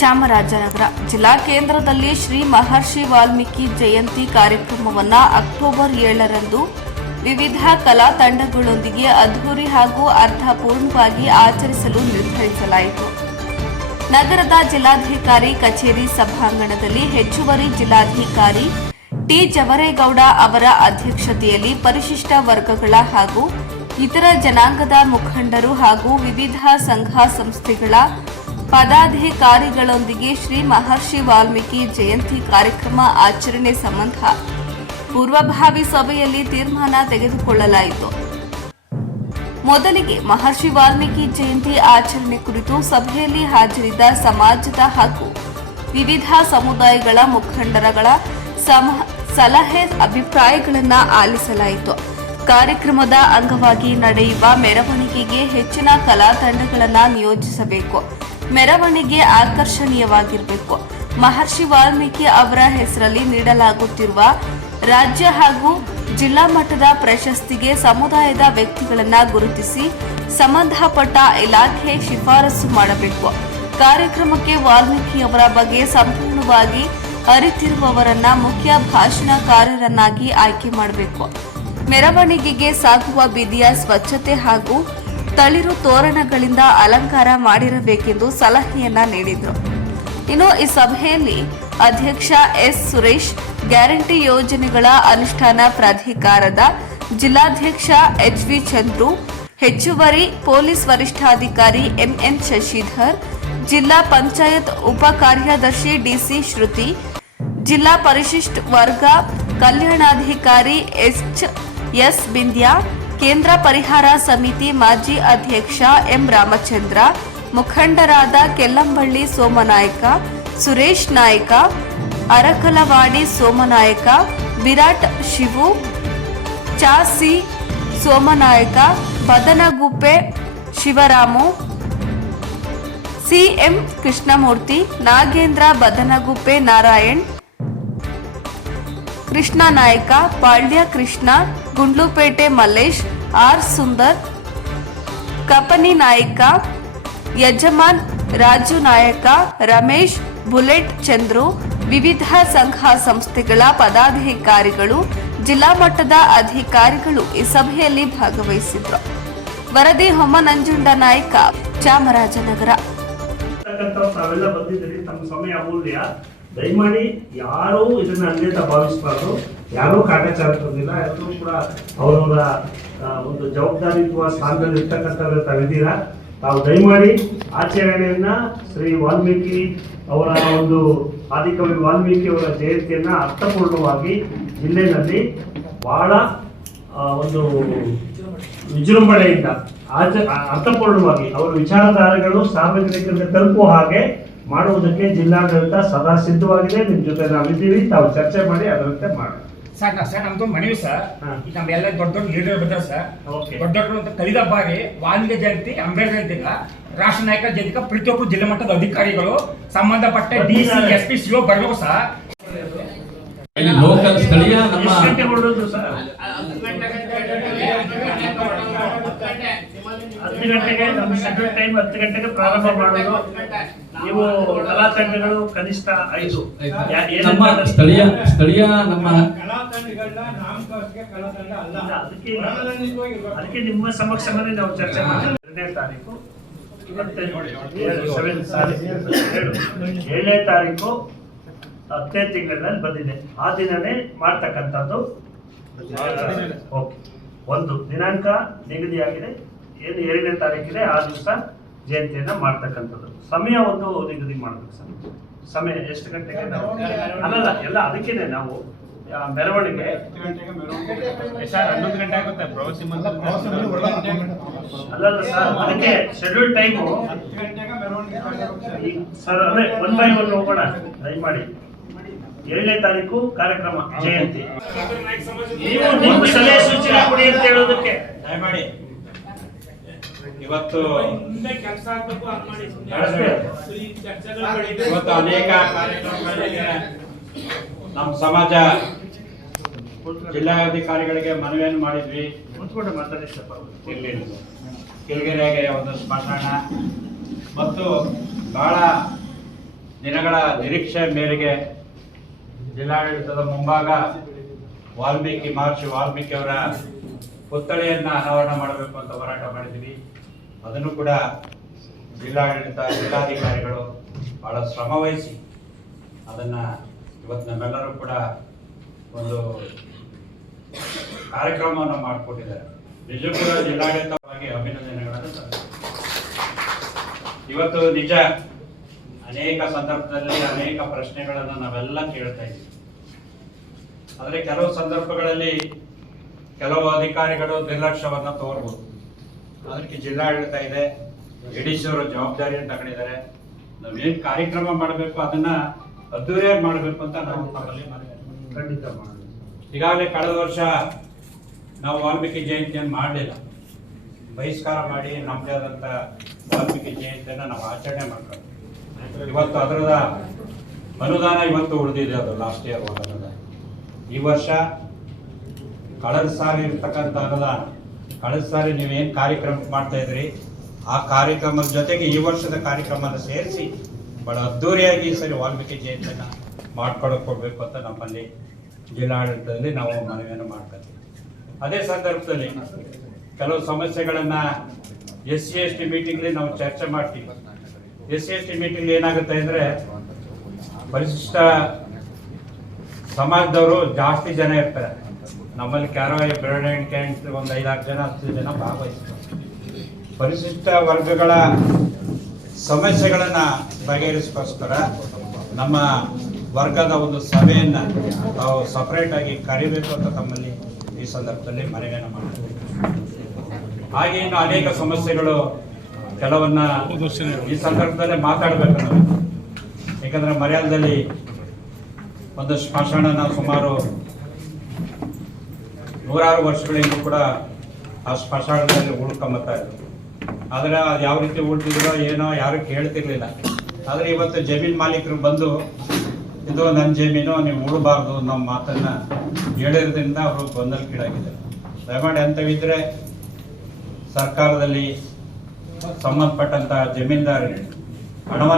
ಚಾಮರಾಜನಗರ ಜಿಲ್ಲಾ ಕೇಂದ್ರದಲ್ಲಿ ಶ್ರೀ ಮಹರ್ಷಿ ವಾಲ್ಮೀಕಿ ಜಯಂತಿ ಕಾರ್ಯಕ್ರಮವನ್ನು ಅಕ್ಟೋಬರ್ ಏಳರಂದು ವಿವಿಧ ಕಲಾ ತಂಡಗಳೊಂದಿಗೆ ಅದ್ಧೂರಿ ಹಾಗೂ ಅರ್ಥಪೂರ್ಣವಾಗಿ ಆಚರಿಸಲು ನಿರ್ಧರಿಸಲಾಯಿತು. ನಗರದ ಜಿಲ್ಲಾಧಿಕಾರಿ ಕಚೇರಿ ಸಭಾಂಗಣದಲ್ಲಿ ಹೆಚ್ಚುವರಿ ಜಿಲ್ಲಾಧಿಕಾರಿ ಟಿ ಜವರೇಗೌಡ ಅವರ ಅಧ್ಯಕ್ಷತೆಯಲ್ಲಿ ಪರಿಶಿಷ್ಟ ವರ್ಗಗಳ ಹಾಗೂ ಇತರ ಜನಾಂಗದ ಮುಖಂಡರು ಹಾಗೂ ವಿವಿಧ ಸಂಘ ಸಂಸ್ಥೆಗಳ ಪದಾಧಿಕಾರಿಗಳೊಂದಿಗೆ ಶ್ರೀ ಮಹರ್ಷಿ ವಾಲ್ಮೀಕಿ ಜಯಂತಿ ಕಾರ್ಯಕ್ರಮ ಆಚರಣೆ ಸಂಬಂಧ ಪೂರ್ವಭಾವಿ ಸಭೆಯಲ್ಲಿ ತೀರ್ಮಾನ ತೆಗೆದುಕೊಳ್ಳಲಾಯಿತು. ಮೊದಲಿಗೆ ಮಹರ್ಷಿ ವಾಲ್ಮೀಕಿ ಜಯಂತಿ ಆಚರಣೆ ಕುರಿತು ಸಭೆಯಲ್ಲಿ ಹಾಜರಿದ್ದ ಸಮಾಜದ ಹಾಗೂ ವಿವಿಧ ಸಮುದಾಯಗಳ ಮುಖಂಡರಗಳ ಸಲಹೆ ಅಭಿಪ್ರಾಯಗಳನ್ನು ಆಲಿಸಲಾಯಿತು. ಕಾರ್ಯಕ್ರಮದ ಅಂಗವಾಗಿ ನಡೆಯುವ ಮೆರವಣಿಗೆಗೆ ಹೆಚ್ಚಿನ ಕಲಾ ತಂಡಗಳನ್ನು ನಿಯೋಜಿಸಬೇಕು. ಮೆರವಣಿಗೆ ಆಕರ್ಷಣೀಯವಾಗಿರಬೇಕು. ಮಹರ್ಷಿ ವಾಲ್ಮೀಕಿ ಅವರ ಹೆಸರಲ್ಲಿ ನೀಡಲಾಗುತ್ತಿರುವ ರಾಜ್ಯ ಹಾಗೂ ಜಿಲ್ಲಾ ಮಟ್ಟದ ಪ್ರಶಸ್ತಿಗೆ ಸಮುದಾಯದ ವ್ಯಕ್ತಿಗಳನ್ನ ಗುರುತಿಸಿ ಸಂಬಂಧಪಟ್ಟ ಇಲಾಖೆ ಶಿಫಾರಸು ಮಾಡಬೇಕು. ಕಾರ್ಯಕ್ರಮಕ್ಕೆ ವಾಲ್ಮೀಕಿಯವರ ಬಗ್ಗೆ ಸಂಪೂರ್ಣವಾಗಿ ಅರಿತಿರುವವರನ್ನ ಮುಖ್ಯ ಭಾಷಣಕಾರರನ್ನಾಗಿ ಆಯ್ಕೆ ಮಾಡಬೇಕು. ಮೆರವಣಿಗೆಗೆ ಸಾಗುವ ಬೀದಿಯ ಸ್ವಚ್ಛತೆ ಹಾಗೂ ತಳಿರು ತೋರಣಗಳಿಂದ ಅಲಂಕಾರ ಮಾಡಿರಬೇಕೆಂದು ಸಲಹೆಯನ್ನ ನೀಡಿದರು. ಇನ್ನು ಈ ಸಭೆಯಲ್ಲಿ ಅಧ್ಯಕ್ಷ ಎಸ್. ಸುರೇಶ್, ಗ್ಯಾರಂಟಿ ಯೋಜನೆಗಳ ಅನುಷ್ಠಾನ ಪ್ರಾಧಿಕಾರದ ಜಿಲ್ಲಾಧ್ಯಕ್ಷ ಎಚ್. ವಿ. ಚಂದ್ರು, ಹೆಚ್ಚುವರಿ ಪೊಲೀಸ್ ವರಿಷ್ಠಾಧಿಕಾರಿ ಎಂಎನ್ ಶಶಿಧರ್, ಜಿಲ್ಲಾ ಪಂಚಾಯತ್ ಉಪ ಕಾರ್ಯದರ್ಶಿ ಡಿಸಿ ಶ್ರುತಿ, ಜಿಲ್ಲಾ ಪರಿಶಿಷ್ಟ ವರ್ಗ ಕಲ್ಯಾಣಾಧಿಕಾರಿ ಎಚ್. ಎಸ್. ಬಿಂದ್ಯಾ ಕೇಂದ್ರ ಪರಿಹಾರ ಸಮಿತಿ ಮಾಜಿ ಅಧ್ಯಕ್ಷ ಎಂ ರಾಮಚಂದ್ರ, ಮುಖಂಡರಾದ Kellamballi Somanayaka, Suresh Nayaka, Arakalavadi Somanayaka, Virat Shivu, Chasi Somanayaka, Badanaguppe Shivaramu, C M Krishnamurthy, Nagendra Badanaguppe Narayan Krishna Nayaka, Palya Krishna, Gundlupet Mallesh, R Sundar, Kapani Nayka, ಯಜಮಾನ್ Raju ನಾಯಕ, Ramesh, bullet Chandru, ವಿವಿಧ ಸಂಘ ಸಂಸ್ಥೆಗಳ ಪದಾಧಿಕಾರಿಗಳು, ಜಿಲ್ಲಾ ಮಟ್ಟದ ಅಧಿಕಾರಿಗಳು ಈ ಸಭೆಯಲ್ಲಿ ಭಾಗವಹಿಸಿದ್ರು. ವರದಿ ಹೊಮ್ಮನಂಜುಂಡ ನಾಯ್ಕ, ಚಾಮರಾಜನಗರ. ದಯಮಾಡಿ ಯಾರೂ ಇದನ್ನ ಅನ್ಯತ ಭಾವಿಸಬಾರ್ದು ಯಾರೂ ಕಾಟಾಚಾರ ತಂದಿಲ್ಲ. ಎಲ್ಲರೂ ಕೂಡ ಅವರವರ ಒಂದು ಜವಾಬ್ದಾರಿತ್ವ ಸ್ಥಾನದಲ್ಲಿ ಇರ್ತಕ್ಕಂಥವ್ರು ತಾವಿದ್ದೀರಾ? ತಾವು ದಯಮಾಡಿ ಆಚರಣೆಯನ್ನ ಶ್ರೀ ವಾಲ್ಮೀಕಿ ಅವರ ಒಂದು ಆದಿಕವಿ ವಾಲ್ಮೀಕಿ ಅವರ ಜಯಂತಿಯನ್ನ ಅರ್ಥಪೂರ್ಣವಾಗಿ ಜಿಲ್ಲೆಯಲ್ಲಿ ಬಹಳ ಒಂದು ವಿಜೃಂಭಣೆಯಿಂದ ಆಚ ಅರ್ಥಪೂರ್ಣವಾಗಿ ಅವರ ವಿಚಾರಧಾರೆಗಳು ಸಾರ್ವಜನಿಕರಿಗೆ ತಲುಪುವ ಹಾಗೆ ಮಾಡುವುದಕ್ಕೆ ಜಿಲ್ಲಾಡಳಿತ ಸದಾ ಸಿದ್ಧವಾಗಿದೆ. ನಿಮ್ ಜೊತೆ ನಾವಿದ್ದೀವಿ ತಾವು ಚರ್ಚೆ ಮಾಡಿ ಅದರಂತೆ ಮಾಡಿ ಸರ್ ನಾ ಸರ್ ನಮ್ದು ಮನವಿ ಸರ್. ಹಾ. ಈಗ ನಮ್ಮೆಲ್ಲ ದೊಡ್ಡ ದೊಡ್ಡ ಲೀಡರ್ ಬಂದಾರ ಸರ್. ದೊಡ್ಡ ದೊಡ್ಡ ಅಂತ ಕಲಿದ ಬಾರಿ ವಾಲ್ಮೀಕಿ ಜಯಂತಿ ಅಂಬೇಡ್ಕರ್ ಜಯಂತಿಗ ರಾಷ್ಟ್ರ ನಾಯಕ ಜಯಂತಿಗ ಪ್ರತಿಯೊಬ್ಬರು ಜಿಲ್ಲಾ ಮಟ್ಟದ ಅಧಿಕಾರಿಗಳು ಸಂಬಂಧಪಟ್ಟ D C S P C O ಬರಬೇಕು ಸರ್. ಇಲ್ಲಿ ಲೋಕಲ್ ಸ್ಥಳೀಯ ನಮ್ಮ ಹತ್ತು ಗಂಟೆಗೆ ನಮ್ಮ ಶೆಡ್ಯೂಲ್ ಟೈಮ್ ಹತ್ತು ಗಂಟೆಗೆ ಪ್ರಾರಂಭ ಮಾಡೋದು. ನೀವು ಕಲಾ ತಂಡಗಳು ಕನಿಷ್ಠ ಐದು. ಸ್ಥಳೀಯ ಸ್ಥಳೀಯ ನಮ್ಮ ಅದಕ್ಕೆ ನಿಮ್ಮ ಸಮಕ್ಷಮನೇ ನಾವು ಚರ್ಚೆ ಮಾಡ್ತೀವಿ. ಎರಡನೇ ತಾರೀಕು. ಏಳನೇ ತಾರೀಕು ಹತ್ತನೇ ತಿಂಗಳಲ್ಲಿ ಬಂದಿದೆ. ಆ ದಿನನೇ ಮಾಡ್ತಕ್ಕಂಥದ್ದು. ಓಕೆ. ಒಂದು ದಿನಾಂಕ ನಿಗದಿಯಾಗಿದೆ. ಏನು ಏಳನೇ ತಾರೀಕಿದೆ? ಆ ದಿವಸ ಜಯಂತಿಯನ್ನ ಮಾಡ್ತಕ್ಕಂಥದ್ದು. ಸಮಯ ಒಂದು ನಿಗದಿ ಮಾಡ್ಬೇಕು ಸರ್. ಸಮಯ ಎಷ್ಟು ಗಂಟೆಗೆ ನಾವು ಅಲ್ಲಲ್ಲ ಎಲ್ಲ ಅದಕ್ಕೇನೆ ನಾವು. ಮೆರವಣಿಗೆ. ಸರ್ ಹನ್ನೊಂದು ಗಂಟೆ ಆಗುತ್ತೆ. ಪ್ರವಾಸಿ ಅಲ್ಲಲ್ಲ ಸರ್ ಅದಕ್ಕೆ ಶೆಡ್ಯೂಲ್ ಟೈಮು ಸರ್. ಅದೇ ಒನ್ ಬೈ ಒನ್ ಹೋಗೋಣ. ದಯಮಾಡಿ. ಏಳನೇ ತಾರೀಕು ಕಾರ್ಯಕ್ರಮ ಜಯಂತಿ. ನೀವು ನಿಮ್ಮ ಸಲಹೆ ಸೂಚನೆ ಕೊಡಿ ಅಂತ ಹೇಳೋದಕ್ಕೆ. ದಯಮಾಡಿ ಇವತ್ತು ಮುಂದೆ ಕೆಲಸ ಆಗ್ಬೇಕು ಅದ್ ಮಾಡಿ ಸುಮ್ನೆ ಅಷ್ಟೇ. ಈ ಚರ್ಚೆಗಳು ಬೆಳೀಬೇಕು. ಇವತ್ತು ಅನೇಕ ಕಾರ್ಯಕ್ರಮಗಳಿಗೆ ನಮ್ಮ ಸಮಾಜ ಜಿಲ್ಲಾಧಿಕಾರಿಗಳಿಗೆ ಮನವಿಯನ್ನು ಮಾಡಿದ್ವಿ. ಇಲ್ಲಿ ಕೆಳಗೆರೆಗೆ ಒಂದು ಸ್ಮಶಾನ. ಮತ್ತು ಬಹಳ ದಿನಗಳ ನಿರೀಕ್ಷೆ ಮೇರೆಗೆ ಜಿಲ್ಲಾಡಳಿತದ ಮುಂಭಾಗ ವಾಲ್ಮೀಕಿ ಮಹರ್ಷಿ ವಾಲ್ಮೀಕಿ ಅವರ ಪುತ್ಥಳಿಯನ್ನ ಅನಾವರಣ ಮಾಡಬೇಕು ಅಂತ ಹೋರಾಟ ಮಾಡಿದ್ವಿ ಅದನ್ನು ಕೂಡ ಜಿಲ್ಲಾಡಳಿತ, ಜಿಲ್ಲಾಧಿಕಾರಿಗಳು ಬಹಳ ಶ್ರಮ ವಹಿಸಿ ಅದನ್ನ ಇವತ್ತು ನಮ್ಮೆಲ್ಲರೂ ಕೂಡ ಒಂದು ಕಾರ್ಯಕ್ರಮವನ್ನು ಮಾಡಿಕೊಟ್ಟಿದ್ದಾರೆ. ನಿಜಕ್ಕೂ ಜಿಲ್ಲಾಡಳಿತವಾಗಿ ಅಭಿನಂದನೆಗಳನ್ನು. ಇವತ್ತು ನಿಜ ಅನೇಕ ಸಂದರ್ಭದಲ್ಲಿ ಅನೇಕ ಪ್ರಶ್ನೆಗಳನ್ನು ನಾವೆಲ್ಲ ಕೇಳ್ತಾ ಇದ್ದೀವಿ. ಆದರೆ ಕೆಲವು ಸಂದರ್ಭಗಳಲ್ಲಿ ಕೆಲವು ಅಧಿಕಾರಿಗಳು ನಿರ್ಲಕ್ಷ್ಯವನ್ನ ತೋರ್ಬೋದು. ಅದಕ್ಕೆ ಜಿಲ್ಲಾಡಳಿತ ಇದೆ. ಎಡಿಸಿಯವರು ಜವಾಬ್ದಾರಿಯನ್ನು ತಗೊಂಡಿದ್ದಾರೆ. ನಾವೇನ್ ಕಾರ್ಯಕ್ರಮ ಮಾಡಬೇಕು, ಅದನ್ನ ಅದ್ದೂರಿಯಾಗಿ ಮಾಡಬೇಕು ಅಂತ ನಾವು. ಖಂಡಿತ ಮಾಡಬೇಕು. ಈಗಾಗಲೇ ಕಳೆದ ವರ್ಷ ನಾವು ವಾಲ್ಮೀಕಿ ಜಯಂತಿಯನ್ನು ಮಾಡಲಿಲ್ಲ. ಬಹಿಷ್ಕಾರ ಮಾಡಿ ನಮ್ಮದೇ ಆದಂಥ ವಾಲ್ಮೀಕಿ ಜಯಂತಿಯನ್ನು ನಾವು ಆಚರಣೆ ಮಾಡ್ಕೊಂಡು ಇವತ್ತು ಅದರದ ಅನುದಾನ ಇವತ್ತು ಉಳಿದಿದೆ, ಅದು ಲಾಸ್ಟ್ ಇಯರ್ ಈ ವರ್ಷ ಕಳೆದ ಸಾರಿ ಇರ್ತಕ್ಕಂಥ ಅನುದಾನ ಕಳೆದ ಸಾರಿ ನೀವೇನು ಕಾರ್ಯಕ್ರಮ ಮಾಡ್ತಾ ಇದ್ರಿ, ಆ ಕಾರ್ಯಕ್ರಮದ ಜೊತೆಗೆ ಈ ವರ್ಷದ ಕಾರ್ಯಕ್ರಮನ ಸೇರಿಸಿ ಬಹಳ ಅದ್ದೂರಿಯಾಗಿ ಈ ಸರಿ ವಾಲ್ಮೀಕಿ ಜಯಂತಿಯನ್ನು ಮಾಡ್ಕೊಳಕ್ ಕೊಡ್ಬೇಕು ಅಂತ ನಮ್ಮಲ್ಲಿ ಜಿಲ್ಲಾಡಳಿತದಲ್ಲಿ ನಾವು ಮನವಿಯನ್ನು ಮಾಡ್ತಾ ಇದ್ದೀವಿ ಅದೇ ಸಂದರ್ಭದಲ್ಲಿ ಕೆಲವು ಸಮಸ್ಯೆಗಳನ್ನ ಎಸ್ ಸಿ ಎಸ್ ಟಿ ಮೀಟಿಂಗ್ಲಿ ನಾವು ಚರ್ಚೆ ಮಾಡ್ತೀವಿ. S C S T meeting ಏನಾಗುತ್ತೆ ಅಂದ್ರೆ ಪರಿಶಿಷ್ಟ ಸಮಾಜದವರು ಜಾಸ್ತಿ ಜನ ಇರ್ತಾರೆ. ನಮ್ಮಲ್ಲಿ ಕ್ಯಾರವಾಯ ಬೆಳವಣಿಗೆ ಅಂತ ಒಂದು ಐದಾರು ಜನ, ಹತ್ತು ಜನ ಭಾಗವಹಿಸ್ತಾರೆ. ಪರಿಶಿಷ್ಟ ವರ್ಗಗಳ ಸಮಸ್ಯೆಗಳನ್ನು ಬಗೆಹರಿಸೋಸ್ಕರ ನಮ್ಮ ವರ್ಗದ ಒಂದು ಸಭೆಯನ್ನು ತಾವು ಸಪ್ರೇಟಾಗಿ ಕರಿಬೇಕು ಅಂತ ತಮ್ಮಲ್ಲಿ ಈ ಸಂದರ್ಭದಲ್ಲಿ ಮನವಿಯನ್ನು ಮಾಡ್ತೀವಿ. ಹಾಗೆ ಇನ್ನು ಅನೇಕ ಸಮಸ್ಯೆಗಳು ಕೆಲವನ್ನ ಈ ಸಂದರ್ಭದಲ್ಲೇ ಮಾತಾಡಬೇಕು ನಾವು. ಯಾಕಂದ್ರೆ ಮರ್ಯಾದದಲ್ಲಿ ಒಂದು ನಾವು ಸುಮಾರು ನೂರಾರು ವರ್ಷಗಳಿಂದ ಕೂಡ ಆ ಸ್ಮಶಾನದಲ್ಲಿ ಉಳ್ಕೊಂಬತ್ತಾ ಇದ್ರು ಆದರೆ ಅದು ಯಾವ ರೀತಿ ಉಳ್ತಿದ್ರೋ ಏನೋ ಯಾರು ಕೇಳ್ತಿರ್ಲಿಲ್ಲ. ಆದರೆ ಇವತ್ತು ಜಮೀನ್ ಮಾಲೀಕರು ಬಂದು, ಇದು ನನ್ನ ಜಮೀನು, ನೀವು ಉಳಬಾರ್ದು ಅನ್ನೋ ಮಾತನ್ನ ಹೇಳಿರೋದ್ರಿಂದ ಅವರು ಗೊಂದಲಕ್ಕೀಡಾಗಿದ್ದಾರೆ. ದಯಮಾಡಿ ಅಂಥವಿದ್ರೆ ಸರ್ಕಾರದಲ್ಲಿ ಸಂಬಂಧಪಟ್ಟಂತಹ ಜಮೀನ್ದಾರರಿಗೆ ಹಣವನ್ನು